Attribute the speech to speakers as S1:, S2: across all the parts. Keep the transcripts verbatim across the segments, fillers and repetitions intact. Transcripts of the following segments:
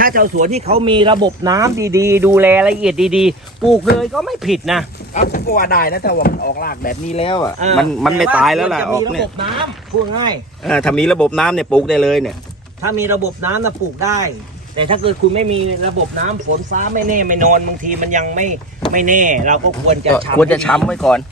S1: ชาวสวนที่เขามีระบบน้ำดีๆดูแลละเอียดดีๆปลูกเลยก็ไม่ผิดนะ
S2: ก็ว่าได้นะถ้าว่ามันออกรากแบบนี้แล้วอ่ะมันมันไม่ตายแล้วล่ะออกเนี่ย
S1: ระบบน้ำพูดง่าย
S2: ถ้ามีระบบน้ำเนี่ยปลูกได้เลยเนี่ย
S1: ถ้ามีระบบน้ำนะปลูกได้แต่ถ้าเกิดคุณไม่มีระบบน้ำฝนฟ้าไม่แน่ไม่นอนบางทีมันยังไม่ไม่แน่เราก็ควรจะช้ำ
S2: ควรจะช้ำไว้ก่อน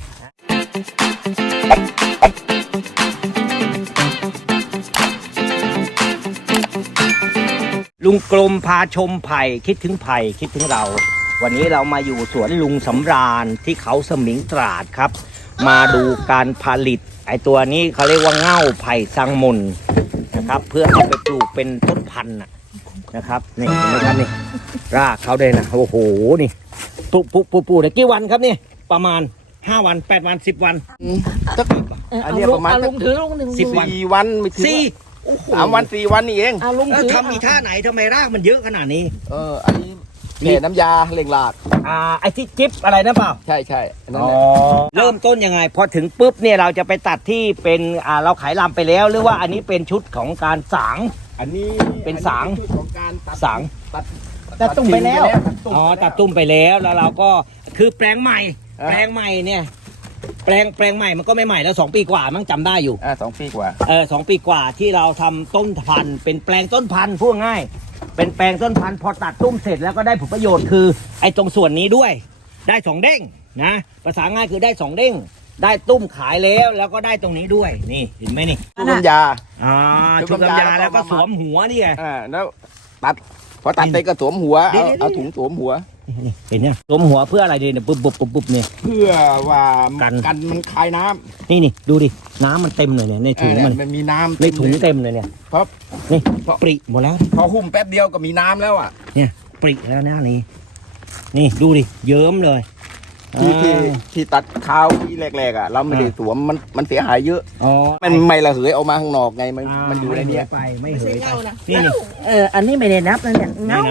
S1: ลุงกลมพาชมไผ่คิดถึงไผ่คิดถึงเราวันนี้เรามาอยู่สวนลุงสำราญที่เขาสมิงตราดครับมาดูการผลิตไอตัวนี้เขาเรียกว่าเง่าไผ่สังมนนะครับเพื่อเอาไปปลูกเป็นต้นพันธุ์นะครับนี่นะครับนี่รากเขาเลยนะโอ้โหนี่ปุ๊บปุ๊บปุ๊บปุ๊บได้กี่วันครับนี่ประมาณห้าวันแปดวันสิบวัน
S2: อันนี้ประมาณ
S3: ลุงถือลุงหนึ่ง
S1: สิบวัน
S2: สี่วันไม่ถึง
S1: สี่
S2: สามวันสี่วันนี่เอง
S3: ลุงถือ
S1: ทำอีท่าไหนทำไมรากมันเยอะขนาดนี้
S2: เอออันนี้มีน้ำยาเล่งราก
S1: อ่าไอที่จิ๊บอะไรนะเปล่า
S2: ใช่ใช่
S1: อ๋อเริ่มต้นยังไงพอถึงปุ๊บเนี่ยเราจะไปตัดที่เป็นอ่าเราขายลำไปแล้วหรือว่าอันนี้เป็นชุดของการสาง
S2: อันนี้
S1: เป็นสาง
S2: ของการ
S1: สาง
S2: ตัด
S1: ตัดตุ้มไปแล้วอ๋อตัดตุ้มไปแล้วแล้วเราก็คือแปลงใหม่แปลงใหม่เนี่ยแปลงแปลงใหม่มันก็ไม่ใหม่แล้วสองปีกว่ามั้งจำได้อยู่
S2: อ่าสองปีกว่า
S1: เออสองปีกว่าที่เราทำต้นพันธุ์เป็นแปลงต้นพันธุ์พูดง่ายเป็นแปลงต้นพันธุ์พอตัดตุ้มเสร็จแล้วก็ได้ผลประโยชน์คือไอ้ตรงส่วนนี้ด้วยได้สองเด้งนะภาษาง่ายคือได้สองเด้งได้ตุ้มขายแล้วแล้วก็ได้ตรงนี้ด้วยนี่เห็นไหมนี่
S2: ชุบน้ำยา
S1: อ่าชุบน้ำยาแล้วก็สวมหัวนี่ไง
S2: อ่าแล้วตัดพอตัดเสร็จก็สวมหัวเอาเอาถุงสวมหัว
S1: เห็นเนี่ยสวมหัวเพื่ออะไรดีเนี่ยปุ๊บปุ๊บปุ๊บปุ๊บเนี่ย
S2: เพื่อว่ากันกันมันคายน้ำ
S1: นี่นี่ดูดิน้ำมันเต็มเลยเนี่ยในถุงมัน
S2: มันมีน้ำ
S1: ในถุงเต็มเลยเนี่ย
S2: เพราะ
S1: นี่ปริหมดแล้ว
S2: พอหุ้มแป๊บเดียวก็มีน้ำแล้วอ่ะ
S1: เนี่ยปริแล้วนะนี่นี่ดูดิเยิ้มเลย
S2: ที่ที่ที่ตัดเท้าที่แรกๆอ่ะเราไม่ได้สวมมันมันเสียหายเยอะ
S1: อ๋อ
S2: มันไม่ระเหยออกมาข้างนอกไงมันมันอยู่ในนี้
S1: ไปไม่เหยไปนี่นี่
S3: เอออันนี้ไม่ได้นับนะเนี่ยเงา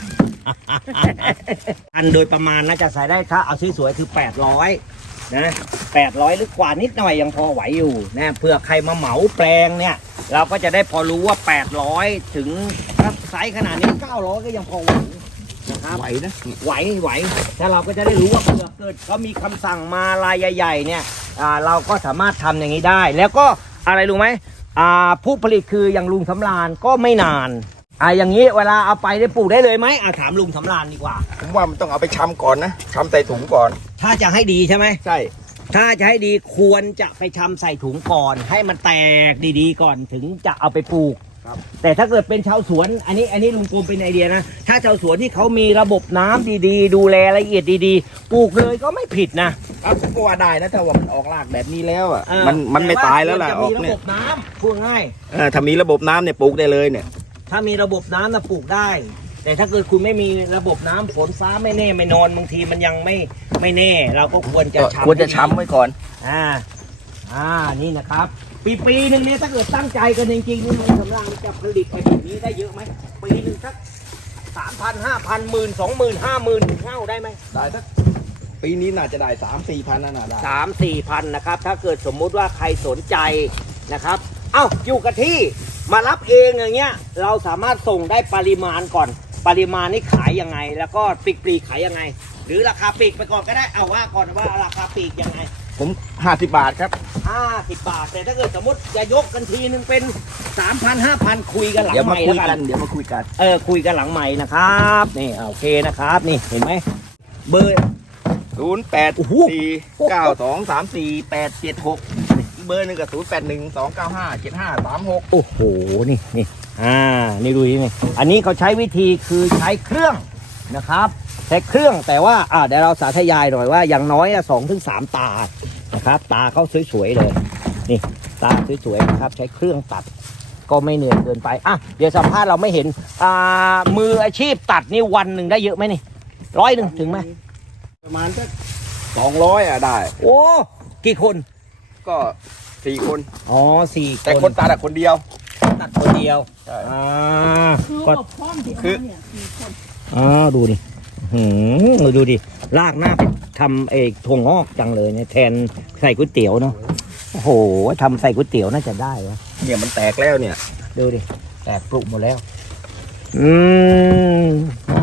S1: อันโดยประมาณน่าจะใส่ได้ถ้าเอาสวยๆคือแปดร้อยนะแปดร้อยหรือกว่านิดหน่อยยังพอไหวอยู่นะเพื่อใครมาเหมาแปลงเนี่ยเราก็จะได้พอรู้ว่าแปดร้อยถึงถ้าไซส์ขนาดนี้เก้าร้อยก็ยังพอไหวนะครับ
S2: ไหวนะ
S1: ไหวไหวถ้าเราก็จะได้รู้ว่าเผื่อเกิดเขามีคำสั่งมาลายใหญ่ๆเนี่ยอ่าเราก็สามารถทำอย่างนี้ได้แล้วก็อะไรรู้ไหมอ่าผู้ผลิตคืออย่างลุงสำราญก็ไม่นานอ่าอย่างนี้เวลาเอาไปได้ปลูกได้เลยไหมอ่าถามลุงสำราญดีกว่า
S2: ผมว่ามันต้องเอาไปชำก่อนนะชำใส่ถุงก่อน
S1: ถ้าจะให้ดีใช่ไหม
S2: ใช่
S1: ถ้าจะให้ดีควรจะไปชำใส่ถุงก่อนให้มันแตกดีๆก่อนถึงจะเอาไปปลูกแต่ถ้าเกิดเป็นชาวสวนอันนี้อันนี้ลุงกรมเป็นไอเดียนะถ้าชาวสวนที่เขามีระบบน้ำดีๆดูแลละเอียดดีๆปลูกเลยก็ไม่ผิดนะ
S2: ก็ว่าได้นะถ้าว่ามันออกรากแบบนี้แล้วอ่ะมันมันไม่ตายแล้วล่ะ
S1: ออกเนี่ยมีระบบน้ำพูดง่าย
S2: เออถ้ามีระบบน้ำเนี่ยปลูกได้เลยเนี่ย
S1: ถ้ามีระบบน้ำนะปลูกได้แต่ถ้าเกิดคุณไม่มีระบบน้ำฝนฟ้าไม่แน่ไม่นอนบางทีมันยังไม่ไม่แน่เราก็ควรจะช้ำ
S2: ควรจะช้ำไว้ก่อน
S1: อ่าอ่านี่นะครับปีปีหนึ่งเนี่ยถ้าเกิดตั้งใจกันจริงๆนี่ลุงสำราญจะผลิตไปแบบนี้ได้เยอะไหมปีหนึ่งสักสามพันห้าพันหมื่นสองหมื่นห้าหมื่นเท่าได้ไหม
S2: ได้สักปีนี้น่าจะได้สามสี่พันน่าได้
S1: สามสี่พันนะครับถ้าเกิดสมมุติว่าใครสนใจนะครับเอ้าอยู่กับที่มารับเองอย่างเงี้ยเราสามารถส่งได้ปริมาณก่อนปริมาณนี่ขายยังไงแล้วก็ปลีกปลีกขายยังไงหรือราคาปลีกไปก่อนก็ได้เอาว่าก่อนว่าราคาปลีกยังไง
S2: ผมห้าสิบบาทครับ
S1: ห้าสิบบาทแต่ถ้าเกิดสมมติจะยกกันทีนึงเป็นสามพันห้าพันคุยกันหลังใหม่แล้วกัน
S2: เดี๋ยวมาคุยกัน
S1: เออคุยกันหลังใหม่นะครับนี่โอเคนะครับนี่เห็นไหมเบอร์
S2: ศูนย์แปดสี่เก้าสองสามสี่แปดเจ็ดหกเบอร์หนึ่งกับศูนย์แปดหนึ่งสองเก้าห้าเจ็ดห้าสามหก
S1: โอ้โหนี่นี่อ่านี่ดูนี่อันนี้เขาใช้วิธีคือใช้เครื่องนะครับใช้เครื่องแต่ว่าอ่าเดี๋ยวเราสาธยายหน่อยว่าอย่างน้อยอ่ะสองถึงสามตานะครับตาเขาสวยๆเลยนี่ตาสวยๆนะครับใช้เครื่องตัดก็ไม่เหนื่อยเกินไปอ่ะเดี๋ยวสัมภาษณ์เราไม่เห็นอ่ามืออาชีพตัดนี่วันหนึ่งได้เยอะไหมนี่ร้อยหนึ่งถึงไหม
S2: ประมาณสักสองร้อยอ่ะได้
S1: โอ้กี่คน
S2: ก็สี่คน
S1: อ๋อสี่คน
S2: แต่คนตัดอะคนเดียว
S1: ตัดคนเดียวอ่าก็
S3: คือ
S1: อ๋อดูดิหืมดูดิลากหน้าไปทำเอกถั่วงอกจังเลยเนี่ยแทนใส่ก๋วยเตี๋ยวเนาะโอ้โหทำใส่ก๋วยเตี๋ยวน่าจะได้วะ
S2: เนี่ยมันแตกแล้วเนี่ย
S1: ดูดิแตกปลุกหมดแล้วอืม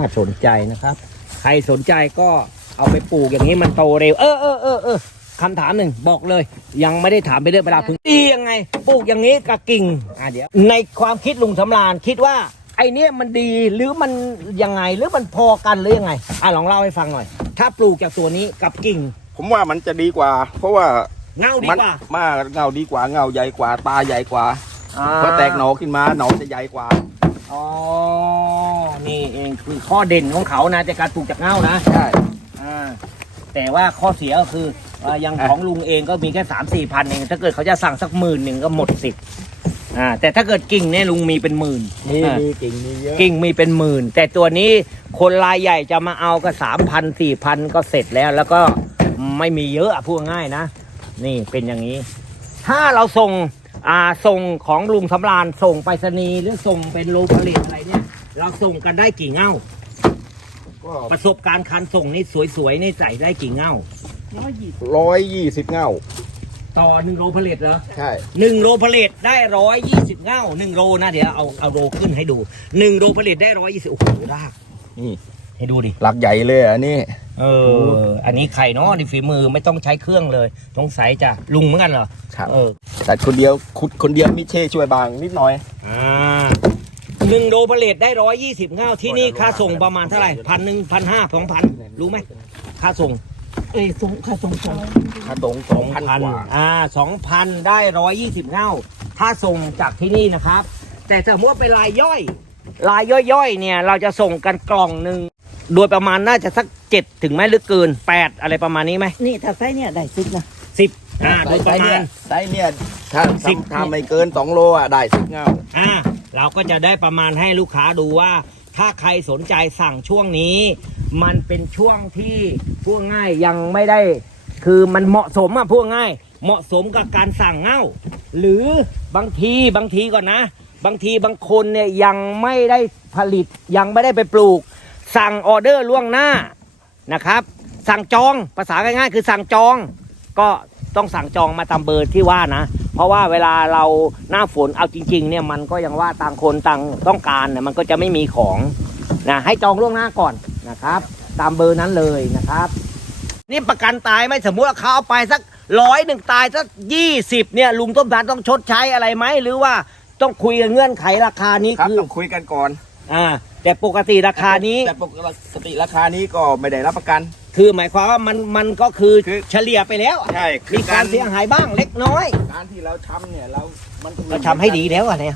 S1: สนใจนะครับ ใครสนใจก็เอาไปปลูกอย่างนี้มันโตเร็วเออเออเออเออคำถามหนึ่งบอกเลย ยังไม่ได้ถามไปเรื่องเวลาพึ่งดียังไงปลูกอย่างนี้กับกิ่งอ่ะเดี๋ยวในความคิดลุงสำราญคิดว่าไอเนี้ยมันดีหรือมันยังไงหรือมันพอกันหรือยังไงอ่ะลองเล่าให้ฟังหน่อย ถ้าปลูกจากตัวนี้กับกิ่ง
S2: ผมว่ามันจะดีกว่า เพราะว่า
S1: เงาดี
S2: มัน
S1: กว่า
S2: มาเงาดีกว่าเงาใหญ่กว่าตาใหญ่กว่าพอแตกหน่อขึ้นมาหน่อจะใหญ่กว่า
S1: อ๋อนี่เองคือข้อเด่นของเขานะจากการปลูกจากเงานะ
S2: ใช่
S1: อ่าแต่ว่าข้อเสียก็คือเอ่ออย่างของลุงเองก็มีแค่สามสี่พันเองถ้าเกิดเขาจะสั่งสักหมื่นหนึ่งก็หมดสิทธิ์อ่าแต่ถ้าเกิดกิ่งเนี่ยลุงมีเป็นหมื่น
S2: มี
S1: อ่า
S2: มีกิ่งมีเยอะ
S1: กิ่งมีเป็นหมื่น แต่ตัวนี้คนรายใหญ่จะมาเอาก็สามพันสี่พันก็เสร็จแล้ว แล้วก็ไม่มีเยอะอะพูดง่ายนะ นี่เป็นอย่างนี้ ถ้าเราส่งอ่าส่งของลุงสำราญส่งไปรษณีย์หรือส่งเป็นโลผลิตอะไรเนี่ย เราส่งกันได้กี่เง่า
S2: ก็
S1: ประสบการณ์การส่งนี่สวยๆนี่ใส่ได้กี่เง่า
S3: ร้อยยี่สิบ
S2: ร้อยยี่สิบเงา
S1: ต่อหนึ่งโลผลิตเหรอ
S2: ใช่
S1: หนึ่งโลผลิตได้ร้อยยี่สิบเง่าหนึ่งโลนะเดี๋ยวเอาเอาโลขึ้นให้ดูหนึ่งโลผลิตได้ร้อยยี่สิบโอ้โหราก
S2: นี่
S1: ให้ดูดิ
S2: หลักใหญ่เลยอันนี้
S1: เออ อันนี้ไข่เนาะนี่ฝีมือไม่ต้องใช้เครื่องเลยต้องใส่จ้ะลุงเหมือนกันเหรอ
S2: ครับ
S1: เออ
S2: แต่คนเดียวขุดคนเดียวมิเช่ช่วยบางนิดหน่อย
S1: อ่าหนึ่งโลผลิตได้ร้อยยี่สิบเง่าที่นี่ค่าส่งประมาณเท่าไหร่พันหนึ่งพันห้าสองพันรู้ไหมค่าส่ง
S3: เอ้ยส่งค่าส่งสอง
S2: ถ้าตรงสองพันกว่า
S1: อ่าสองพันได้ร้อยยี่สิบเง่าถ้าส่งจากที่นี่นะครับ แต่สมมติว่าเป็นรายย่อยรายย่อยๆเนี่ยเราจะส่งกันกล่องหนึ่งโดยประมาณน่าจะสักเจ็ดถึงไหมหรือเกินแปดอะไรประมาณนี้ไหม
S3: นี่ถ้าไซส์เนี่ยได้สิบนะ
S1: สิบอ่าโด
S2: ไซ
S1: ย
S2: ส์
S1: ประ
S2: ไซส์
S1: มา
S2: เนี่
S1: ณ
S2: ยไซส์เนี่ยถ้า
S1: สิบ
S2: ทำไม่เกินสองโลอ่ะได้สิบเงา
S1: อ่าเราก็จะได้ประมาณให้ลูกค้าดูว่า ถ้าใครสนใจสั่งช่วงนี้ มันเป็นช่วงที่พูดง่ายยังไม่ได้ คือมันเหมาะสมอะพูดง่าย เหมาะสมกับการสั่งเง่า หรือบางทีบางทีก่อนนะ บางทีบางคนเนี่ยยังไม่ได้ผลิตยังไม่ได้ไปปลูก สั่งออเดอร์ล่วงหน้านะครับ สั่งจองภาษาง่ายๆคือสั่งจอง ก็ต้องสั่งจองมาตามเบอร์ที่ว่านะ เพราะว่าเวลาเราหน้าฝนเอาจริงๆเนี่ยมันก็ยังว่าต่างคนต่างต้องการเนี่ยมันก็จะไม่มีของนะให้จองล่วงหน้าก่อนนะครับ ตามเบอร์นั้นเลยนะครับ นี่ประกันตายไหมสมมุติว่าเขาเอาไปสักร้อยหนึ่งตายสักยี่สิบเนี่ยลุงต้มตาลต้องชดใช้อะไรไหมหรือว่าต้องคุยกันเงื่อนไขราคานี้
S2: ครับ
S1: คือ
S2: ต้องคุยกันก่อน
S1: อ่าแต่ปกติราคานี้
S2: แต่ปกติราคานี้ก็ไม่ได้รับประกัน
S1: คือหมายความว่ามันมันก็คือ
S2: คือ
S1: เฉลี่ยไปแล้ว
S2: ใช่คื
S1: มี
S2: อ
S1: การเสียหายบ้างเล็กน้อย
S2: การที่เราทำเนี่ยเรา มันก็มี
S1: เราทำให้ดีแล้วอะเนี่ย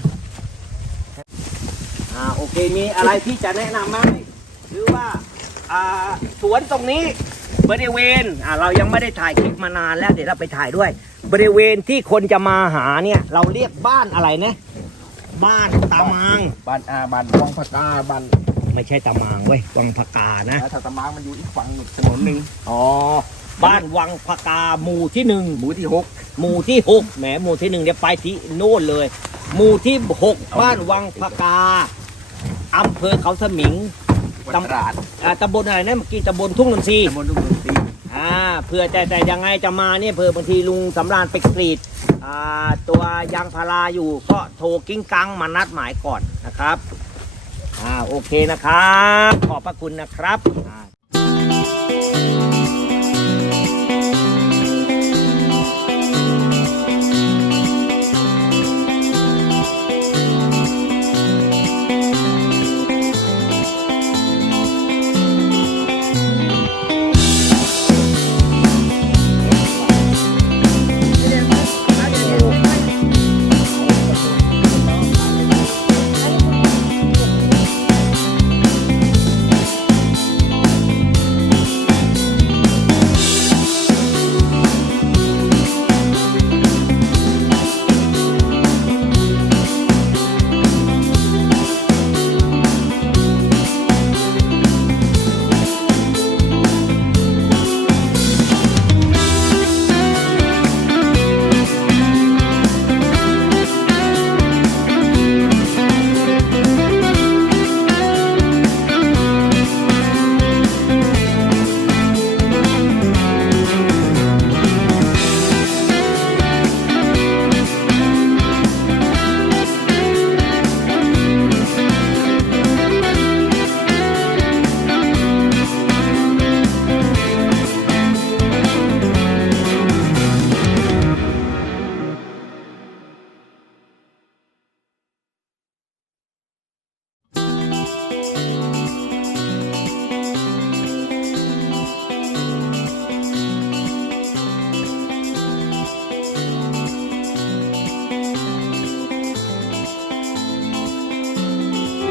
S1: อ่าโอเคมีอะไรที่จะแนะนำไหมหรือว่าอ่าสวนตรงนี้บริเวณอ่าเรายังไม่ได้ถ่ายคลิปมานานแล้วเดี๋ยวเราไปถ่ายด้วย บริเวณที่คนจะมาหาเนี่ย เราเรียกบ้านอะไรนะบ้านตามาง
S2: บ้านอาบ้านวังพกาบ้าน
S1: ไม่ใช่ตามางเว้ยวังพกานะ
S2: ถ้าตะมางมันอยู่อีกฝั่งถนนหนึ่ง
S1: อ๋อบ้านวังพกาหมู่ที่หนึ่ง
S2: หมู่ที่หก
S1: หมู่ที่หกแหมหมู่ที่หนึ่งเดี๋ยวไปที่โน่นเลย หมู่ที่หกบ้านวังพกาอำเภอเขาสมิง
S2: วัดตราด
S1: อ่าตำบลอะไรนะเมื่อกี้ตำบลทุ่งนนทรีย์
S2: ตำบลทุ่งนนทรีย์
S1: อ่าเพื่อแต่แต่ยังไงจะมาเนี่ยเพื่อบางทีลุงสำราญไปกรีดอ่าตัวยางพาราอยู่ก็โทรกิ้งกังมานัดหมายก่อนนะครับอ่าโอเคนะครับขอบพระคุณนะครับอ่า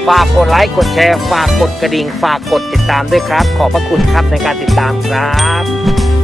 S1: ฝากกดไลค์กดแชร์ฝากกดกระดิ่งฝากกดติดตามด้วยครับ ขอบพระคุณครับในการติดตามครับ